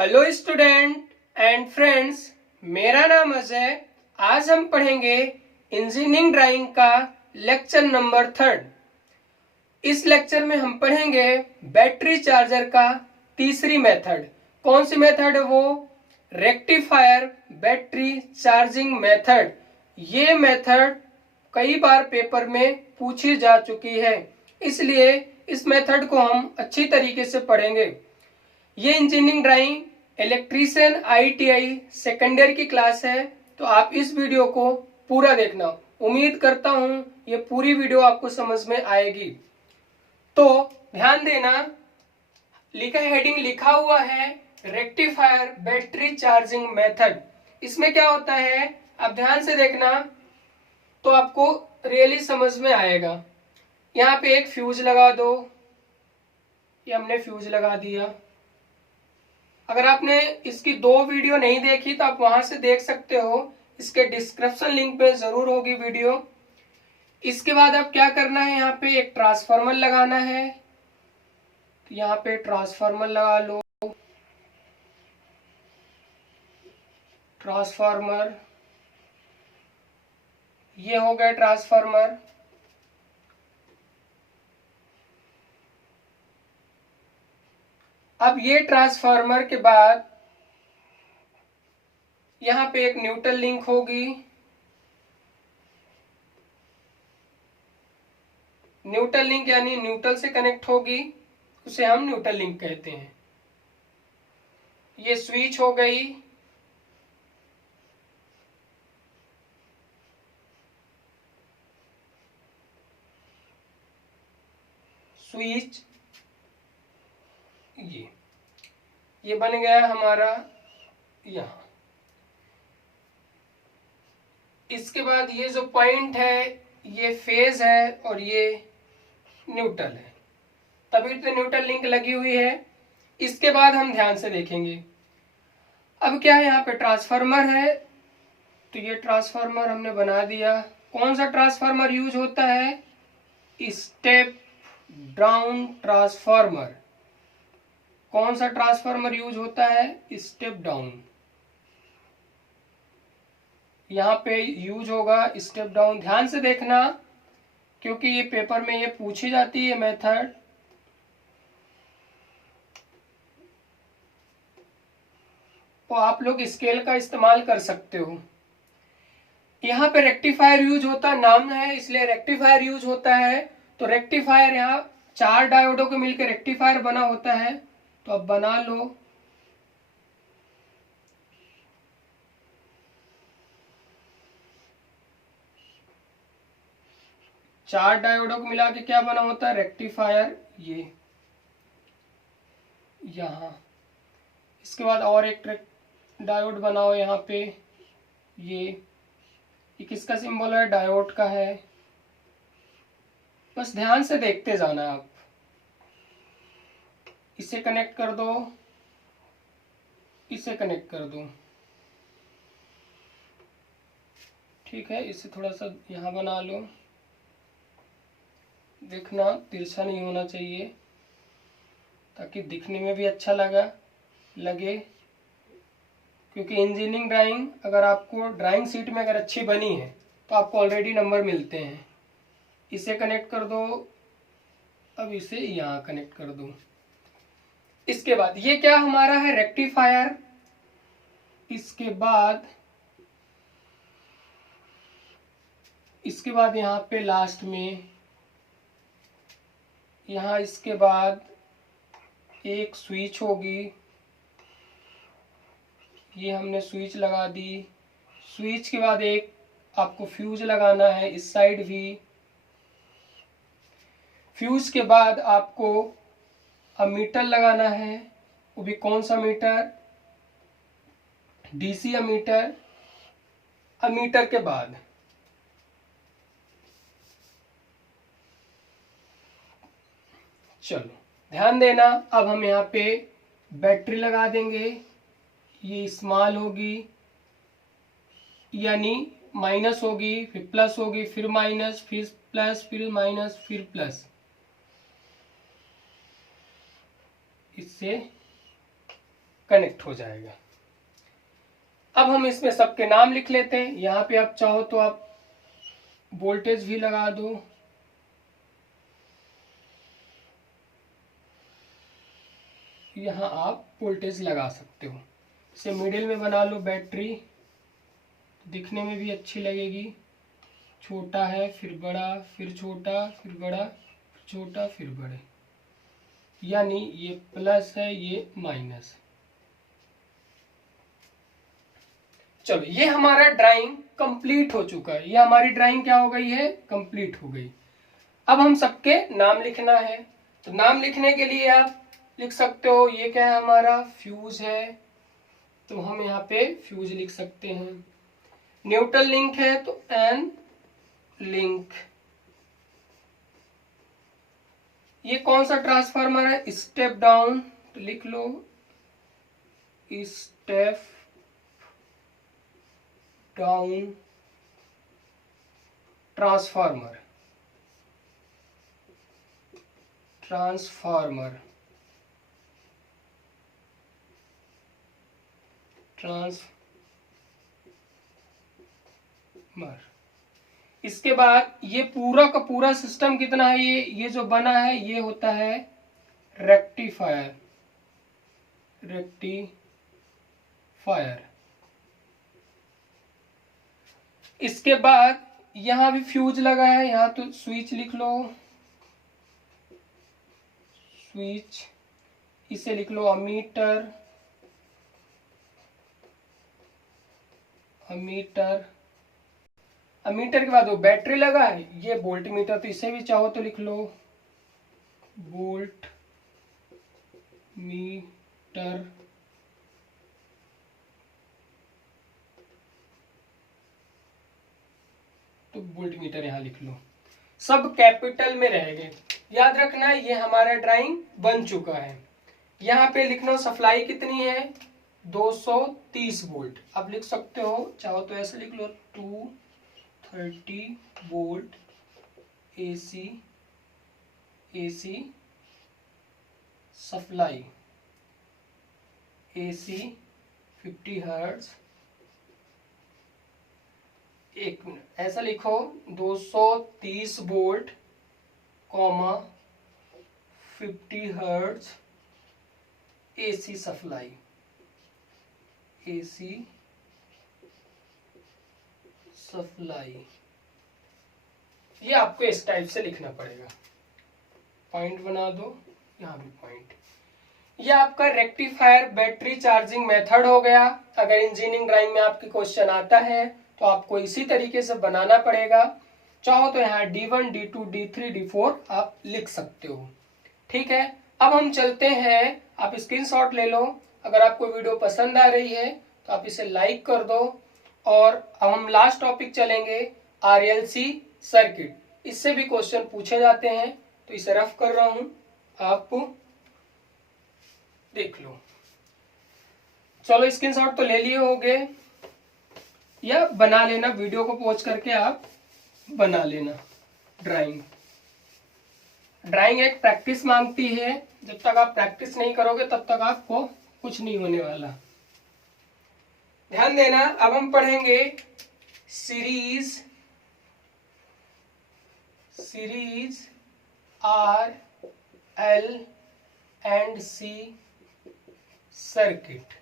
Hello student and friends, मेरा नाम अजय। आज हम पढ़ेंगे इंजीनियरिंग ड्राइंग का लेक्चर नंबर 3। इस लेक्चर में हम पढ़ेंगे बैटरी चार्जर का तीसरी मेथड। कौन सी मेथड है वो? Rectifier battery charging method. ये मेथड कई बार पेपर में पूछी जा चुकी है, इसलिए इस मेथड को हम अच्छी तरीके से पढ़ेंगे। ये engineering drawing electrician ITI second year की क्लास है, तो आप इस वीडियो को पूरा देखना। उम्मीद करता हूं ये पूरी वीडियो आपको समझ में आएगी। तो ध्यान देना, हेडिंग लिखा हुआ है रेक्टिफायर बैटरी चार्जिंग मेथड। इसमें क्या होता है आप ध्यान से देखना तो आपको रियली समझ में आएगा। यहाँ पे एक फ्यूज लगा दो, ये हमने फ्यूज लगा दिया। अगर आपने इसकी 2 वीडियो नहीं देखी तो आप वहां से देख सकते हो, इसके डिस्क्रिप्शन लिंक पे जरूर होगी वीडियो। इसके बाद अब क्या करना है, यहाँ पे एक ट्रांसफार्मर लगाना है। यहाँ पे ट्रांसफार्मर लगा लो। ट्रांसफार्मर, ये हो गया ट्रांसफार्मर। अब ये ट्रांसफार्मर के बाद यहाँ पे एक न्यूट्रल लिंक होगी। न्यूट्रल लिंक यानी न्यूट्रल से कनेक्ट होगी, उसे हम न्यूट्रल लिंक कहते हैं। ये स्विच हो गई। स्विच, ये बन गया हमारा यहां। इसके बाद ये जो पॉइंट है ये फेज है और ये न्यूट्रल है, तभी तो न्यूट्रल लिंक लगी हुई है। इसके बाद हम ध्यान से देखेंगे। अब क्या है, यहाँ पे ट्रांसफार्मर है, तो ये ट्रांसफार्मर हमने बना दिया। कौन सा ट्रांसफार्मर यूज होता है? Step down transformer. कौन सा ट्रांसफार्मर यूज होता है? Step down. यहाँ पे यूज होगा स्टेप डाउन। ध्यान से देखना क्योंकि ये पेपर में ये पूछी जाती है मेथड। तो आप लोग स्केल का इस्तेमाल कर सकते हो। यहाँ पे रेक्टिफायर यूज होता, नाम है इसलिए रेक्टिफायर यूज होता है। तो रेक्टिफायर यहाँ 4 डायोडों के मिलकर रेक्टिफायर बना होता है, तो अब बना लो। चार डायोडों को मिला के क्या बना होता है? रेक्टिफायर। ये यहाँ, इसके बाद और एक डायोड बनाओ यहाँ पे। ये किसका सिंबल है? डायोड का है। बस ध्यान से देखते जाना आप। इसे कनेक्ट कर दो, इसे कनेक्ट कर दो। ठीक है, इसे थोड़ा सा यहाँ बना लो। देखना तिरछा नहीं होना चाहिए ताकि दिखने में भी अच्छा लगे। क्योंकि इंजीनियरिंग ड्राइंग अगर आपको ड्राइंग शीट में अगर अच्छी बनी है तो आपको ऑलरेडी नंबर मिलते हैं। इसे कनेक्ट कर दो, अब इसे यहाँ कनेक्ट कर दो। इसके बाद ये क्या हमारा है? रेक्टिफायर। इसके बाद यहाँ पे लास्ट में यहाँ इसके बाद एक स्विच होगी। ये हमने स्विच लगा दी। स्विच के बाद एक आपको फ्यूज लगाना है इस साइड भी। फ्यूज के बाद आपको अमीटर लगाना है, वो भी कौन सा मीटर? DC ammeter. अमीटर के बाद चलो ध्यान देना, अब हम यहाँ पे बैटरी लगा देंगे। ये स्मॉल होगी यानी माइनस होगी, फिर प्लस होगी, फिर माइनस, फिर प्लस, फिर माइनस, फिर प्लस। इससे कनेक्ट हो जाएगा। अब हम इसमें सबके नाम लिख लेते हैं। यहाँ पे आप चाहो तो आप वोल्टेज भी लगा दो, यहाँ आप वोल्टेज लगा सकते हो। इसे मिडिल में बना लो बैटरी, दिखने में भी अच्छी लगेगी। छोटा है फिर बड़ा, फिर छोटा, फिर बड़ा, फिर छोटा, फिर बड़े, यानी ये प्लस है ये माइनस। चलो ये हमारा ड्राइंग कंप्लीट हो चुका है। ये हमारी ड्राइंग क्या हो गई है, कंप्लीट हो गई। अब हम सबके नाम लिखना है। तो नाम लिखने के लिए आप लिख सकते हो, ये क्या है हमारा फ्यूज है, तो हम यहाँ पे फ्यूज लिख सकते हैं। न्यूट्रल लिंक है तो एन लिंक। ये कौन सा ट्रांसफार्मर है, स्टेप डाउन, तो लिख लो स्टेप डाउन ट्रांसफार्मर। ट्रांसफार्मर इसके बाद ये पूरा का पूरा सिस्टम कितना है, ये जो बना है ये होता है रेक्टिफायर। रेक्टिफायर। इसके बाद यहां भी फ्यूज लगा है, यहां तो स्विच लिख लो, स्विच, इसे लिख लो अमीटर। अमीटर, अमीटर के बाद वो बैटरी लगा है, ये वोल्ट मीटर, तो इसे भी चाहो तो लिख लो वोल्ट मीटर। तो वोल्ट मीटर यहां लिख लो, सब कैपिटल में रहेंगे। याद रखना ये हमारा ड्राइंग बन चुका है। यहाँ पे लिखना सप्लाई कितनी है, 230 वोल्ट। आप लिख सकते हो, चाहो तो ऐसे लिख लो 230 volt AC supply, AC 50 hertz. एक मिनट, ऐसा लिखो 230 volt comma 50 hertz AC supply, AC supply. ये आपको इस टाइप से लिखना पड़ेगा। पॉइंट बना दो, यहाँ भी पॉइंट। ये आपका रेक्टिफायर बैटरी चार्जिंग मेथड हो गया। अगर इंजीनियरिंग ड्राइंग में आपकी क्वेश्चन आता है तो आपको इसी तरीके से बनाना पड़ेगा। चाहो तो यहाँ D1, D2, D3, D4 आप लिख सकते हो। ठीक है, अब हम चलते हैं, आप स्क्रीनशॉट ले लो। अगर आपको वीडियो पसंद आ रही है तो आप इसे लाइक कर दो। और अब हम लास्ट टॉपिक चलेंगे, RLC सर्किट। इससे भी क्वेश्चन पूछे जाते हैं, तो इसे रफ कर रहा हूं, आप देख लो। चलो स्क्रीनशॉट तो ले लिए होंगे, या बना लेना, वीडियो को पॉज करके आप बना लेना। ड्राइंग एक प्रैक्टिस मांगती है। जब तक आप प्रैक्टिस नहीं करोगे तब तक आपको कुछ नहीं होने वाला। ध्यान देना, अब हम पढ़ेंगे series R, L and C circuit.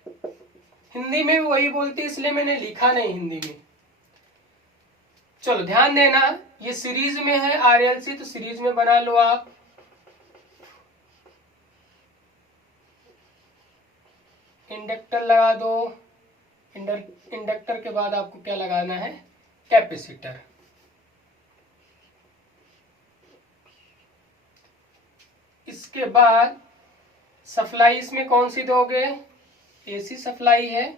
Hindi में भी वही बोलती है, इसलिए मैंने लिखा नहीं हिंदी में। चलो ध्यान देना, ये सीरीज में है RLC, तो सीरीज में बना लो आप। इंडक्टर लगा दो, इंडक्टर के बाद आपको क्या लगाना है, कैपेसिटर। इसके बाद सप्लाई इसमें कौन सी दोगे, एसी सप्लाई है,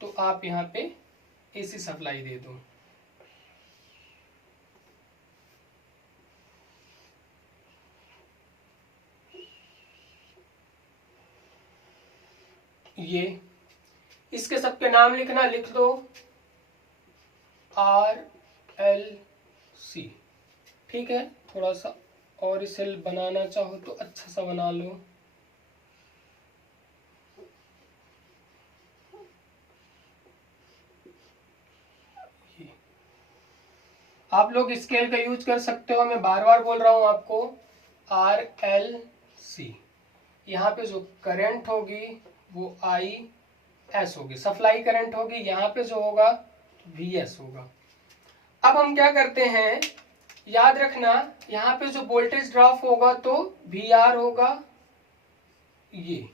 तो आप यहाँ पे एसी सप्लाई दे दो। ये इसके सबके नाम लिखना, लिख दो RLC। ठीक है, थोड़ा सा और इसे बनाना चाहो तो अच्छा सा बना लो। आप लोग स्केल का यूज कर सकते हो, मैं बार बार बोल रहा हूं आपको, RLC। यहाँ पे जो करंट होगी वो IS होगी, सप्लाई करंट होगी, यहाँ पे जो होगा VS होगा। अब हम क्या करते हैं, याद रखना, यहाँ पे जो वोल्टेज ड्रॉप होगा तो VR होगा, ये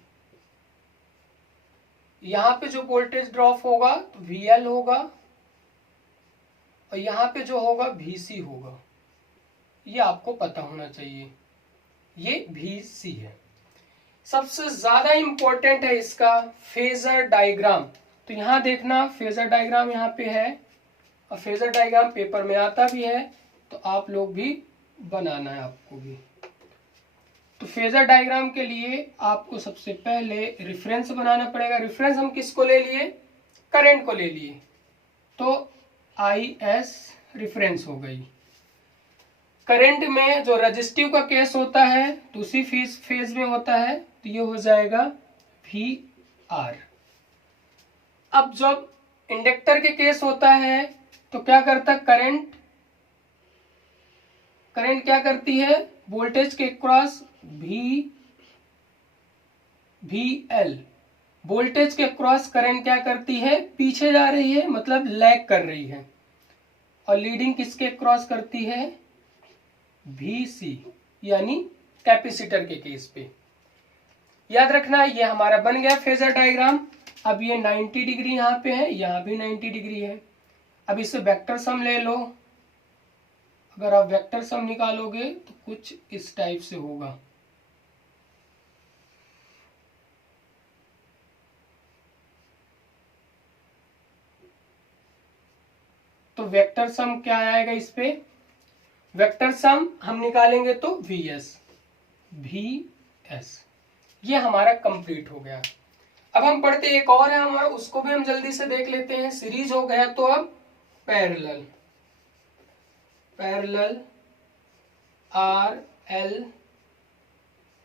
यहाँ पे जो वोल्टेज ड्रॉप होगा तो VL होगा, और यहाँ पे जो होगा VC होगा। ये आपको पता होना चाहिए, ये VC है। सबसे ज्यादा इंपॉर्टेंट है इसका फेजर डायग्राम। तो यहाँ देखना, फेजर डायग्राम यहाँ पे है, और फेजर डायग्राम पेपर में आता भी है, तो आप लोग भी बनाना है आपको भी। तो फेजर डायग्राम के लिए आपको सबसे पहले रेफरेंस बनाना पड़ेगा। रेफरेंस हम किसको ले लिए, करंट को ले लिए, तो IS रेफरेंस हो गई। करंट में जो रजिस्टिव का केस होता है तो उसी फेज में होता है, तो ये हो जाएगा VR। अब जब इंडक्टर के केस होता है तो क्या करता, करंट क्या करती है, वोल्टेज के क्रॉस VL, वोल्टेज के क्रॉस करंट क्या करती है, पीछे जा रही है, मतलब लैग कर रही है, और लीडिंग किसके क्रॉस करती है, VC, यानी कैपेसिटर के केस पे। याद रखना, ये हमारा बन गया फेजर डायग्राम। अब ये 90 डिग्री यहाँ पे है, यहाँ भी 90 डिग्री है। अब इसे वेक्टर सम ले लो। अगर आप वेक्टर सम निकालोगे तो कुछ इस टाइप से होगा। तो वेक्टर सम क्या आएगा इस पे, वेक्टर सम हम निकालेंगे तो VS, ये हमारा कंप्लीट हो गया। अब हम पढ़ते एक और है हमारा, उसको भी हम जल्दी से देख लेते हैं। सीरीज हो गया तो अब parallel RL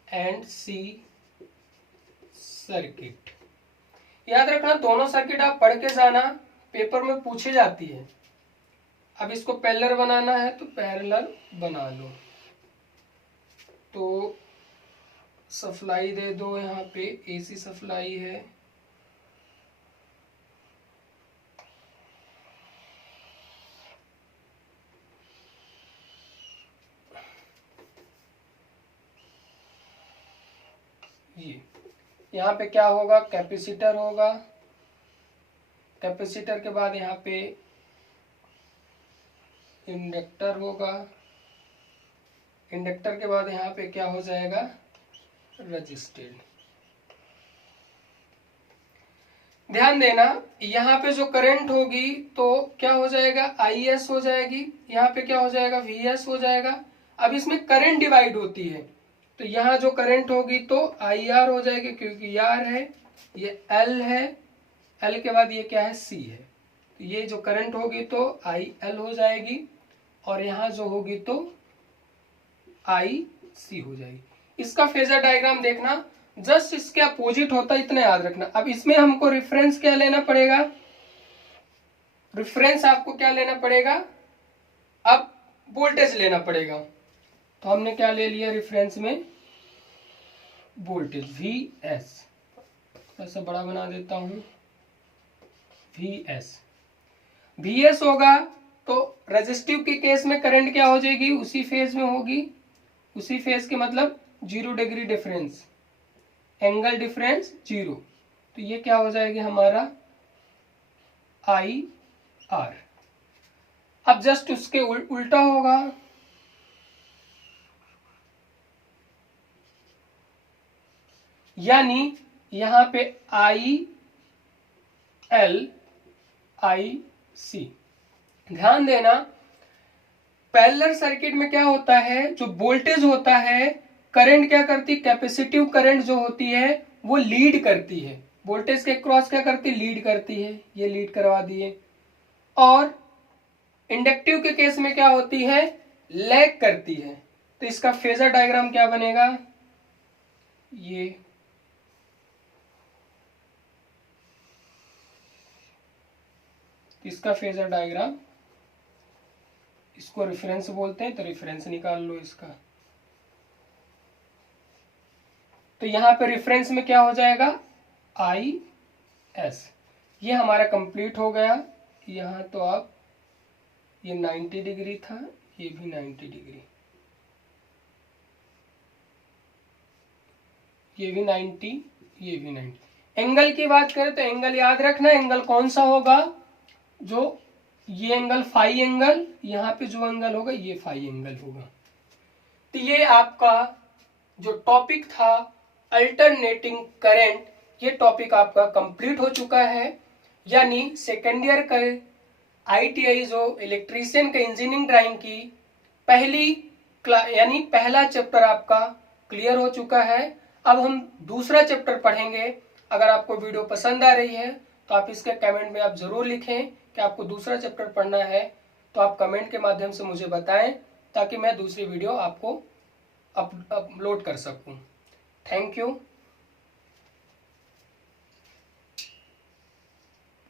and C circuit. याद रखना, दोनों सर्किट आप पढ़ के जाना, पेपर में पूछी जाती है। अब इसको पैरेलल बनाना है तो पैरेलल बना लो। तो सप्लाई दे दो, यहाँ पे AC सप्लाई है, ये यहाँ पे क्या होगा, कैपेसिटर होगा, कैपेसिटर के बाद यहाँ पे इंडक्टर होगा, इंडक्टर के बाद यहाँ पे क्या हो जाएगा, रजिस्टेंस। ध्यान देना, यहाँ पे जो करंट होगी तो क्या हो जाएगा, IS हो जाएगी, यहाँ पे क्या हो जाएगा, VS हो जाएगा। अब इसमें करंट डिवाइड होती है, तो यहाँ जो करंट होगी तो IR हो जाएगी, क्योंकि R है, ये L है, L के बाद ये क्या है, C है। तो ये जो करंट होगी तो IL हो जाएगी, और यहाँ जो होगी तो IC हो जाएगी। इसका फेजर डायग्राम देखना, जस्ट इसके अपोजिट होता है, इतना याद रखना। अब इसमें हमको रेफरेंस क्या लेना पड़ेगा, रेफरेंस आपको क्या लेना पड़ेगा, अब वोल्टेज लेना पड़ेगा। तो हमने क्या ले लिया रेफरेंस में, वोल्टेज VS, ऐसा बड़ा बना देता हूं, VS होगा तो रेजिस्टिव के केस में करंट क्या हो जाएगी, उसी फेज में होगी, उसी फेज के मतलब 0 डिग्री डिफरेंस, एंगल डिफरेंस 0। तो ये क्या हो जाएगी हमारा IR। अब जस्ट उसके उल्टा होगा, यानी यहां पे IL IC। ध्यान देना, पैरेलल सर्किट में क्या होता है, जो वोल्टेज होता है, करंट क्या करती, कैपेसिटिव करंट जो होती है वो लीड करती है, वोल्टेज के क्रॉस क्या करती, लीड करती है, ये लीड करवा दिए। और इंडक्टिव के केस में क्या होती है, लैग करती है। तो इसका फेजर डायग्राम क्या बनेगा, ये इसका फेजर डायग्राम इसको रेफरेंस बोलते हैं, तो रेफरेंस निकाल लो इसका। तो यहाँ पे रेफरेंस में क्या हो जाएगा, IS। ये हमारा कंप्लीट हो गया। यहाँ तो आप ये 90 डिग्री था, ये भी 90 डिग्री, ये भी 90, ये भी 90। एंगल की बात करें तो एंगल याद रखना, एंगल कौन सा होगा, जो ये एंगल फाई एंगल, यहाँ पे जो एंगल होगा ये फाई एंगल होगा। तो ये आपका जो टॉपिक था अल्टरनेटिंग करंट, ये टॉपिक आपका कंप्लीट हो चुका है। यानी सेकेंड ईयर का ITI जो इलेक्ट्रीशियन का इंजीनियरिंग ड्राइंग की यानी पहला चैप्टर आपका क्लियर हो चुका है। अब हम दूसरा चैप्टर पढ़ेंगे। अगर आपको वीडियो पसंद आ रही है तो आप इसके कमेंट में आप जरूर लिखें कि आपको दूसरा चैप्टर पढ़ना है, तो आप कमेंट के माध्यम से मुझे बताएं ताकि मैं दूसरी वीडियो आपको अपलोड कर सकूं। Thank you.